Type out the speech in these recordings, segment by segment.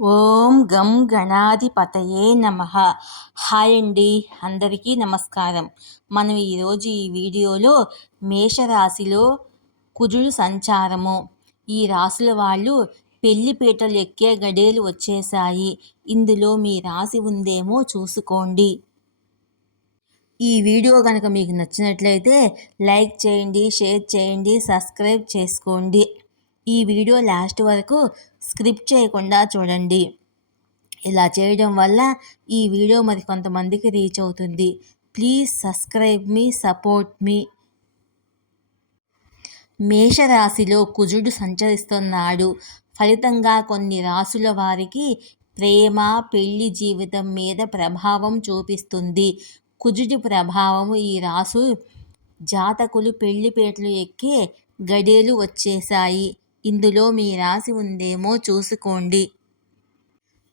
ఓం గం గణాధిపతయే నమః. హాయ్ అండి, అందరికీ నమస్కారం. మనం ఈరోజు ఈ వీడియోలో మేషరాశిలో కుజుడు సంచారము, ఈ రాశుల వాళ్ళు పెళ్లిపీటలు ఎక్కే గడియలు వచ్చేసాయి. ఇందులో మీ రాశి ఉందేమో చూసుకోండి. ఈ వీడియో కనుక మీకు నచ్చినట్లయితే లైక్ చేయండి, షేర్ చేయండి, సబ్స్క్రైబ్ చేసుకోండి. ఈ వీడియో లాస్ట్ వరకు స్క్రిప్ట్ చేయకుండా చూడండి. ఇలా చేయడం వల్ల ఈ వీడియో మరి కొంతమందికి రీచ్ అవుతుంది. ప్లీజ్ సబ్స్క్రైబ్ మీ, సపోర్ట్ మీ. మేషరాశిలో కుజుడు సంచరిస్తున్నాడు. ఫలితంగా కొన్ని రాశుల వారికి ప్రేమ, పెళ్లి జీవితం మీద ప్రభావం చూపిస్తుంది. కుజుడి ప్రభావము ఈ రాశు జాతకులు పెళ్లిపేటలు ఎక్కే గడియలు వచ్చేసాయి. ఇందులో మీ రాశి ఉందేమో చూసుకోండి.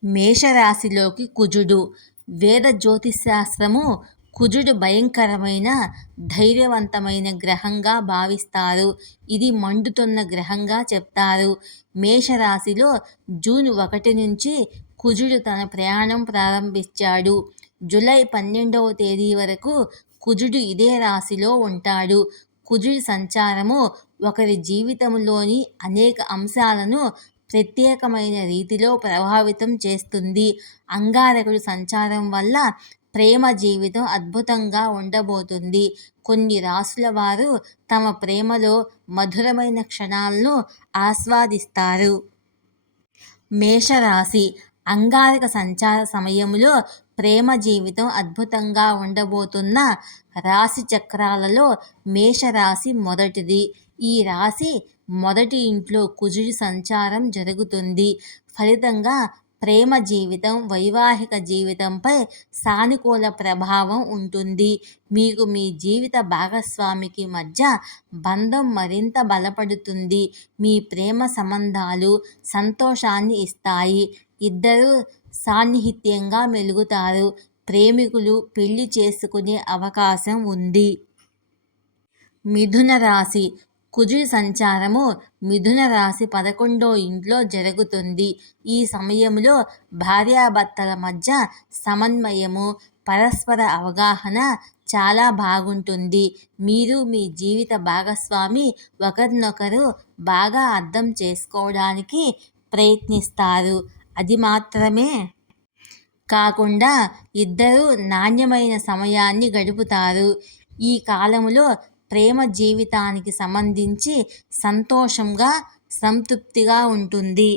మేషరాశిలోకి కుజుడు. వేద జ్యోతిశాస్త్రము కుజుడు భయంకరమైన, ధైర్యవంతమైన గ్రహంగా భావిస్తారు. ఇది మండుతున్న గ్రహంగా చెప్తారు. మేషరాశిలో జూన్ 1 నుంచి కుజుడు తన ప్రయాణం ప్రారంభించాడు. జూలై 12వ తేదీ వరకు కుజుడు ఇదే రాశిలో ఉంటాడు. కుజుడి సంచారము ఒకరి జీవితంలోని అనేక అంశాలను ప్రత్యేకమైన రీతిలో ప్రభావితం చేస్తుంది. అంగారకుడి సంచారం వల్ల ప్రేమ జీవితం అద్భుతంగా ఉండబోతుంది. కొన్ని రాశుల వారు తమ ప్రేమలో మధురమైన క్షణాలను ఆస్వాదిస్తారు. మేషరాశి అంగారక సంచార సమయంలో ప్రేమ జీవితం అద్భుతంగా ఉండబోతున్న రాశి చక్రాలలో మేషరాశి మొదటిది. ఈ రాశి మొదటి ఇంట్లో కుజుడి సంచారం జరుగుతుంది. ఫలితంగా ప్రేమ జీవితం, వైవాహిక జీవితంపై సానుకూల ప్రభావం ఉంటుంది. మీకు మీ జీవిత భాగస్వామికి మధ్య బంధం మరింత బలపడుతుంది. మీ ప్రేమ సంబంధాలు సంతోషాన్ని ఇస్తాయి. ఇద్దరూ సాన్నిహిత్యంగా మెలుగుతారు. ప్రేమికులు పెళ్లి చేసుకునే అవకాశం ఉంది. మిథున రాశి కుజుడి సంచారము మిథున రాశి 11వ ఇంట్లో జరుగుతుంది. ఈ సమయంలో భార్యాభర్తల మధ్య సమన్వయము, పరస్పర అవగాహన చాలా బాగుంటుంది. మీరు మీ జీవిత భాగస్వామి ఒకరినొకరు బాగా అర్థం చేసుకోవడానికి ప్రయత్నిస్తారు. అది మాత్రమే కాకుండా ఇద్దరూ నాణ్యమైన సమయాన్ని గడుపుతారు. ఈ కాలంలో ప్రేమ జీవితానికి సంబంధించి సంతోషంగా, సంతృప్తిగా ఉంటుంది.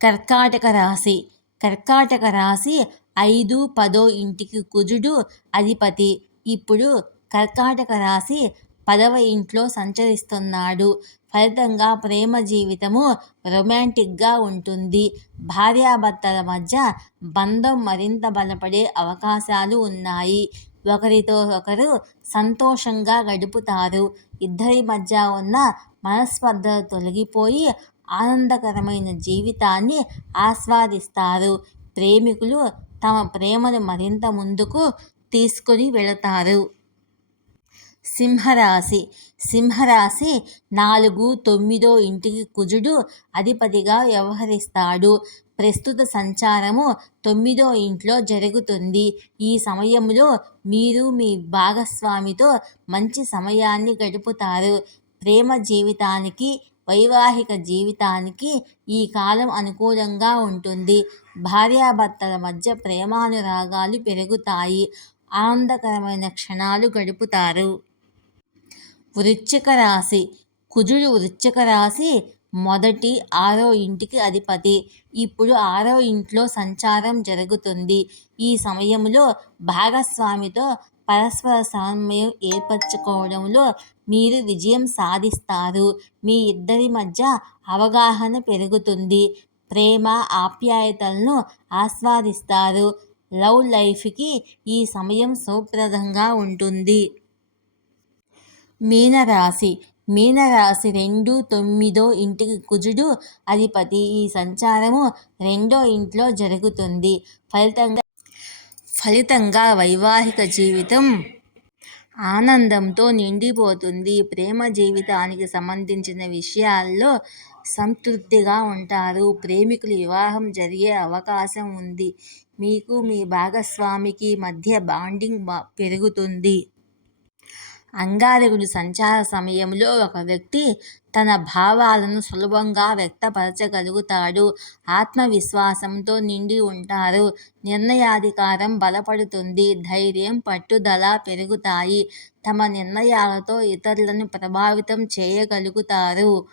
కర్కాటక రాశి. కర్కాటక రాశి 5, 10వ ఇంటికి కుజుడు అధిపతి. ఇప్పుడు కర్కాటక రాశి 10వ ఇంట్లో సంచరిస్తున్నాడు. ఫలితంగా ప్రేమ జీవితము రొమాంటిక్గా ఉంటుంది. భార్యాభర్తల మధ్య బంధం మరింత బలపడే అవకాశాలు ఉన్నాయి. ఒకరితో ఒకరు సంతోషంగా గడుపుతారు. ఇద్దరి మధ్య ఉన్న మనస్పర్ధలు తొలగిపోయి ఆనందకరమైన జీవితాన్ని ఆస్వాదిస్తారు. ప్రేమికులు తమ ప్రేమను మరింత ముందుకు తీసుకుని వెళతారు. సింహరాశి. సింహరాశి 4, 9వ ఇంటికి కుజుడు అధిపతిగా వ్యవహరిస్తాడు. ప్రస్తుత సంచారము 9వ ఇంట్లో జరుగుతుంది. ఈ సమయంలో మీరు మీ భాగస్వామితో మంచి సమయాన్ని గడుపుతారు. ప్రేమ జీవితానికి, వైవాహిక జీవితానికి ఈ కాలం అనుకూలంగా ఉంటుంది. భార్యాభర్తల మధ్య ప్రేమానురాగాలు పెరుగుతాయి. ఆనందకరమైన క్షణాలు గడుపుతారు. వృశ్చిక రాశి. కుజుడు వృశ్చిక రాశి మొదటి, 6వ ఇంటికి అధిపతి. ఇప్పుడు 6వ ఇంట్లో సంచారం జరుగుతుంది. ఈ సమయంలో భాగస్వామితో పరస్పర సమన్వయం ఏర్పరచుకోవడంలో మీరు విజయం సాధిస్తారు. మీ ఇద్దరి మధ్య అవగాహన పెరుగుతుంది. ప్రేమ, ఆప్యాయతలను ఆస్వాదిస్తారు. లవ్ లైఫ్కి ఈ సమయం శుభప్రదంగా ఉంటుంది. మీనరాశి. మీనరాశి 2, 9వ ఇంటికి కుజుడు అధిపతి. ఈ సంచారము 2వ ఇంట్లో జరుగుతుంది. ఫలితంగా వైవాహిక జీవితం ఆనందంతో నిండిపోతుంది. ప్రేమ జీవితానికి సంబంధించిన విషయాల్లో సంతృప్తిగా ఉంటారు. ప్రేమికుల వివాహం జరిగే అవకాశం ఉంది. మీకు మీ భాగస్వామికి మధ్య బాండింగ్ పెరుగుతుంది. అంగారకుడి సంచార సమయంలో ఒక వ్యక్తి తన భావాలను సులభంగా వ్యక్తపరచగలుగుతాడు. ఆత్మవిశ్వాసంతో నిండి ఉంటారు. నిర్ణయాధికారం బలపడుతుంది. ధైర్యం, పట్టుదల పెరుగుతాయి. తమ నిర్ణయాలతో ఇతరులను ప్రభావితం చేయగలుగుతారు.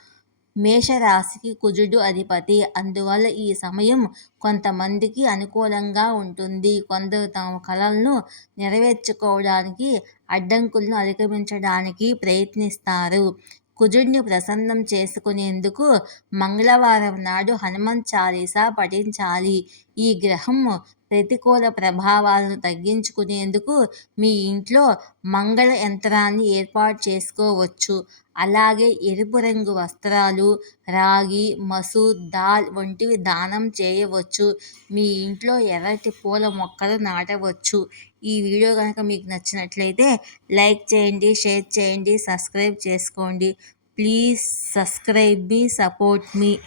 మేషరాశికి కుజుడు అధిపతి. అందువల్ల ఈ సమయం కొంతమందికి అనుకూలంగా ఉంటుంది. కొందరు తమ కలలను నెరవేర్చుకోవడానికి అడ్డంకులను అధిగమించడానికి ప్రయత్నిస్తారు. కుజుడిని ప్రసన్నం చేసుకునేందుకు మంగళవారం నాడు హనుమాన్ చాలీసా పఠించాలి. ఈ గ్రహం ప్రతికూల ప్రభావాలను తగ్గించుకునేందుకు మీ ఇంట్లో మంగళ యంత్రాన్ని ఏర్పాటు చేసుకోవచ్చు. అలాగే ఎరుపు రంగు వస్త్రాలు, రాగి, మసూర్ దాల్ వంటివి దానం చేయవచ్చు. మీ ఇంట్లో ఎర్రటి పూల మొక్కలు నాటవచ్చు. ఈ వీడియో కనుక మీకు నచ్చినట్లయితే లైక్ చేయండి, షేర్ చేయండి, సబ్స్క్రైబ్ చేసుకోండి. Please subscribe me, support me.